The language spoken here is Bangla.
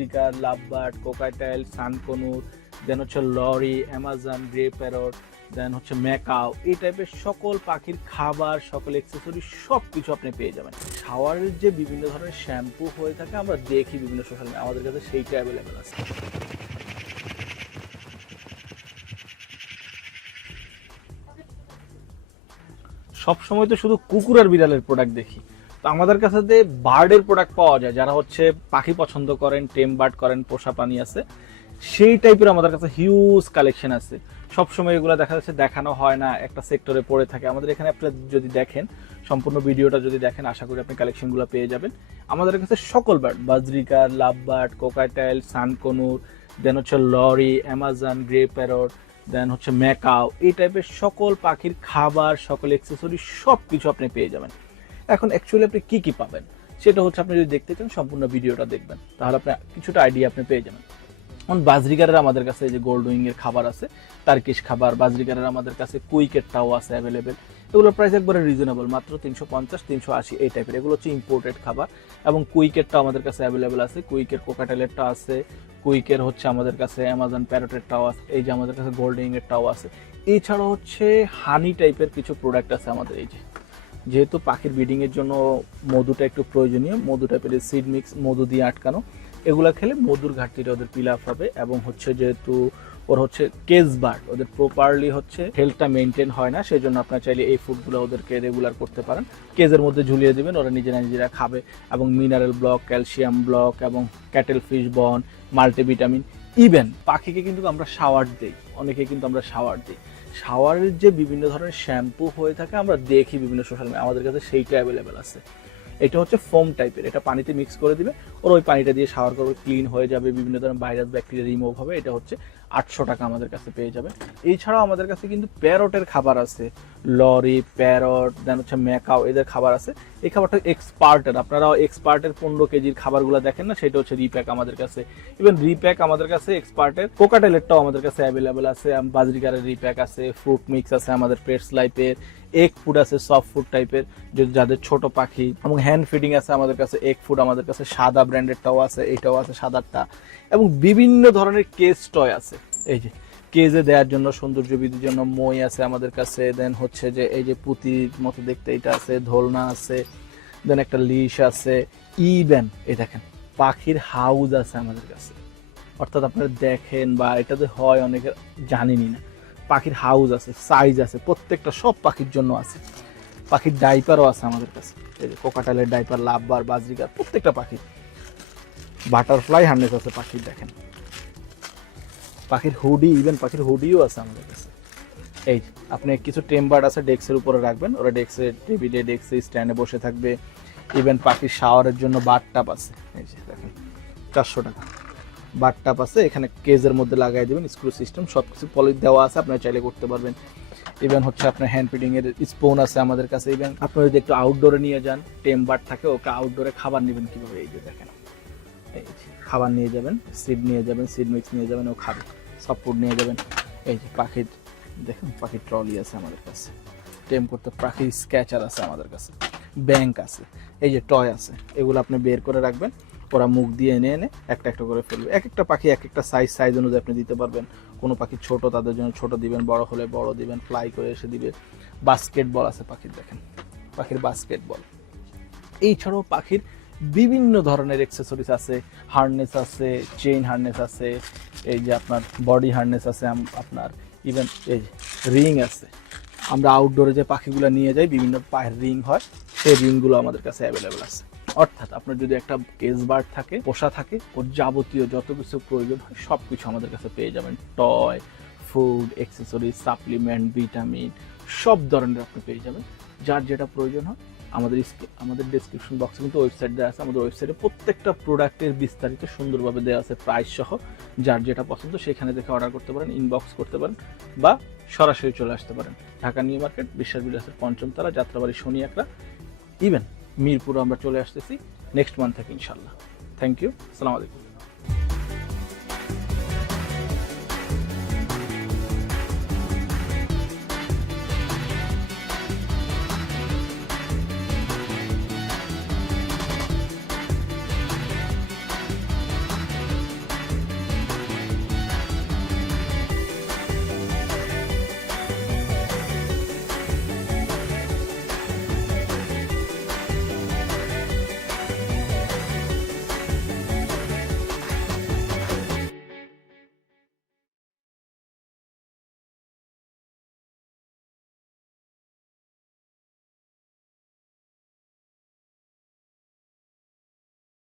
বাজরিকার লাভবার্ড কোকাটাইল সানকনুর দেন হচ্ছে lory Amazon grey parrot then হচ্ছে ম্যাকাও এই টাইপের সকল পাখির খাবার, সকল এক্সেসরি সব কিছু আপনি পেয়ে যাবেন। শাওয়ারের যে বিভিন্ন ধরনের শ্যাম্পু হয়ে থাকে, আমরা দেখি বিভিন্ন সোশ্যাল মিডিয়া আমাদের কাছে সেইটা অ্যাভেলেবেল আছে। সব সময় তো শুধু কুকুর আর বিড়ালের প্রোডাক্ট দেখি। তো আমাদের কাছে যে বার্ডের প্রোডাক্ট পাওয়া যায়, যারা হচ্ছে পাখি পছন্দ করেন টেম বার্ড করেন, পোষা পানি আছে, সেই টাইপের আমাদের কাছে হিউজ কালেকশন আছে। সবসময় এগুলো দেখা যাচ্ছে দেখানো হয় না, একটা সেক্টরে পড়ে থাকে। আমাদের এখানে আপনার যদি দেখেন, সম্পূর্ণ ভিডিওটা যদি দেখেন, আশা করি আপনি কালেকশনগুলো পেয়ে যাবেন। আমাদের কাছে সকল বার্ড বাজরিকার লাভবার্ড কোকাটাইল সানকনুর দেন হচ্ছে lory, Amazon, grey parrot then হচ্ছে ম্যাকাও, এই টাইপের সকল পাখির খাবার, সকল এক্সেসরি সব কিছু আপনি পেয়ে যাবেন। এখন অ্যাকচুয়ালি আপনি কি কি পাবেন? সেটা হচ্ছে আপনি যদি দেখতে চান, সম্পূর্ণ ভিডিওটা দেখবেন। তাহলে আপনি কিছুটা আইডিয়া আপনি পেয়ে যাবেন। যেমন বাজরিগারের আমাদের কাছে যে গোল্ড উইংয়ের খাবার আছে তার্কিশ খাবার, বাজরিগারের আমাদের কাছে কুইকেটটাও আছে অ্যাভেলেবেল এগুলোর প্রাইস একবারে রিজনেবল মাত্র তিনশো পঞ্চাশ, তিনশো আশি, এই টাইপের এগুলো হচ্ছে ইম্পোর্টেড খাবার। এবং কুইকেটটা আমাদের কাছে অ্যাভেলেবেল আছে। কুইকের কোকাটেলেরটা আছে। কুইকের হচ্ছে আমাদের কাছে অ্যামাজন প্যারোটেরটাও আছে। এই যে আমাদের কাছে গোল্ড উইং এরটাও আছে। এছাড়াও হচ্ছে হানি টাইপের কিছু প্রোডাক্ট আছে আমাদের এই যে। যেহেতু পাখির ব্রিডিং এর জন্য মধুটা একটু প্রয়োজনীয় মধু টাইপের সিড মিক্স মধু দিয়ে আটকানো। এগুলো খেলে মধুর ঘাটতিটা ওদের পিল আপ হবে এবং হচ্ছে যেহেতু ওর হচ্ছে কেস বার্ড, ওদের প্রপারলি হচ্ছে হেলথটা মেনটেন হয় না সেই জন্য আপনার চাইলে এই ফুডগুলো ওদেরকে রেগুলার করতে পারেন। কেজের মধ্যে ঝুলিয়ে দেবেন, ওরা নিজেরা নিজেরা খাবে এবং মিনারেল ব্লক ক্যালসিয়াম ব্লক এবং cattle fish bone multivitamin even পাখিকে কিন্তু আমরা শাওয়ার দিই, অনেকে কিন্তু আমরা শাওয়ার দিই। শাওয়ারের যে বিভিন্ন ধরনের শ্যাম্পু হয়ে থাকে, আমরা দেখি বিভিন্ন সোশ্যাল মিডিয়া আমাদের কাছে সেইটা অ্যাভেলেবেল আছে। এটা হচ্ছে ফোম টাইপের এটা পানিতে মিক্স করে দিবে, ওর ওই পানিটা দিয়ে শাওয়ার করবে ক্লিন হয়ে যাবে, বিভিন্ন ধরনের ভাইরাস ব্যাকটেরিয়া রিমুভ হবে। এটা হচ্ছে আটশো টাকা আমাদের কাছে পেয়ে যাবে। এছাড়াও আমাদের কাছে কিন্তু প্যারটের খাবার আছে। লরি, প্যারট দেন হচ্ছে ম্যাকাও, এদের খাবার আছে। এই খাবারটা এক্সপার্টের আপনারা এক্সপার্টের পনেরো কেজির খাবারগুলো দেখেন না, সেটা হচ্ছে রিপ্যাক আমাদের কাছে। ইভেন রিপ্যাক আমাদের কাছে এক্সপার্টের। কোকাটেলেরটাও আমাদের কাছে অ্যাভেলেবেল আছে। বাজরিকারের রিপ্যাক আছে, ফ্রুট মিক্স আছে আমাদের পেটস লাইফের। এগ ফুড আছে, সফট ফুড টাইপের যাদের ছোট পাখি। এবং হ্যান্ড ফিডিং আছে আমাদের কাছে, এগ ফুড আমাদের কাছে সাদা ব্র্যান্ডেরটাও আছে এইটাও আছে সাদারটা। এবং বিভিন্ন ধরনের কেস টয় আছে। এই যে কেজে দেওয়ার জন্য সৌন্দর্য বৃদ্ধির জন্য মই আছে আমাদের কাছে দেন হচ্ছে যে এই যে পুঁতির মতো দেখতে এটা আছে, ধোলনা আছে দেন একটা লিশ আছে ইভেন এই দেখেন, পাখির হাউজ আছে আমাদের কাছে। অর্থাৎ আপনারা দেখেন বা এটাতে হয় অনেকে জানেনই না। পাখির হাউস আছে সাইজ আছে, প্রত্যেকটা সব পাখির জন্য আছে। পাখির ডাইপারও আছে আমাদের কাছে। এই যে কোকাটালের ডাইপার লাভবার বাজরিকার, প্রত্যেকটা পাখির। বাটারফ্লাই হার্নেস আছে পাখির, দেখেন। পাখির হুডি ইভেন পাখির হুডিও আছে আমাদের কাছে। এই আপনি কিছু টেম্বার আছে ডেস্কের উপরে রাখবেন, ওরা ডেস্কে, টেবিলে, ডেস্কে স্ট্যান্ডে বসে থাকবে। ইভেন পাখির শাওয়ারের জন্য বার টাপ আছে। এই যে, দেখেন, চারশো টাকা। বার টাপ আছে, এখানে কেজের মধ্যে লাগাই দেবেন, স্ক্রু সিস্টেম সব কিছু পলি দেওয়া আছে, আপনারা চাইলে করতে পারবেন। ইভেন হচ্ছে আপনার হ্যান্ড ফিডিং এর স্পুন আছে আমাদের কাছে ইভেন আপনারা যদি একটু আউটডোরে নিয়ে যান, টেম্বার থাকে, ওকে আউটডোরে খাবার নেবেন কীভাবে? এই যে, দেখেন। এই খাবার নিয়ে যাবেন সিড নিয়ে যাবেন সিড মিক্স নিয়ে যাবেন, ও খাবে। ফুড নিয়ে যাবেন। এই যে পাখির, দেখুন পাখির ট্রলি আছে আমাদের কাছে। টেম করতে পাখির স্ক্যাচার আছে আমাদের কাছে। ব্যাংক আছে। এই যে টয় আছে, এগুলো আপনি বের করে রাখবেন। ওরা মুখ দিয়ে এনে এনে একটা একটা করে ফেলবে। এক একটা পাখি এক একটা সাইজ সাইজ অনুযায়ী আপনি দিতে পারবেন। কোনো পাখি ছোট, তাদের জন্য ছোট দিবেন, বড় হলে বড় দিবেন ফ্লাই করে এসে দিবে। বাস্কেটবল আছে পাখির, দেখেন। পাখির বাস্কেটবল এই ছাড়াও পাখির বিভিন্ন ধরনের এক্সেসরিজ আছে। হার্নেস আছে চেইন হার্নেস আছে, এই যে আপনার বডি হার্নেস আছে আপনার ইভেন এই রিং আছে। আমরা আউটডোরে যে পাখিগুলো নিয়ে যাই, বিভিন্ন পায়ের রিং হয়, সেই রিংগুলো আমাদের কাছে অ্যাভেলেবেল আছে। অর্থাৎ আপনার যদি একটা কেস বার্ড থাকে, পোষা থাকে, ওর যাবতীয় যত কিছু প্রয়োজন হয় সব কিছু আমাদের কাছে পেয়ে যাবেন। Toy food accessories supplement vitamin সব ধরনের আপনি পেয়ে যাবেন। যার যেটা প্রয়োজন হয় আমাদের আমাদের ডেসক্রিপশন বক্সে কিন্তু ওয়েবসাইট দেওয়া আছে। আমাদের ওয়েবসাইটে প্রত্যেকটা প্রোডাক্টের বিস্তারিত সুন্দরভাবে দেওয়া আছে প্রাইস সহ। যার যেটা পছন্দ সেখানে দেখে অর্ডার করতে পারেন ইনবক্স করতে পারেন বা সরাসরি চলে আসতে পারেন। ঢাকা নিউ মার্কেট, বিশ্বাস বিলাসের পঞ্চমতলা, যাত্রাবাড়ি শনি একরা ইভেন মিরপুর আমরা চলে আসতেছি নেক্সট মান্থ থেকে ইনশাল্লাহ থ্যাংক ইউ আসসালামু আলাইকুম।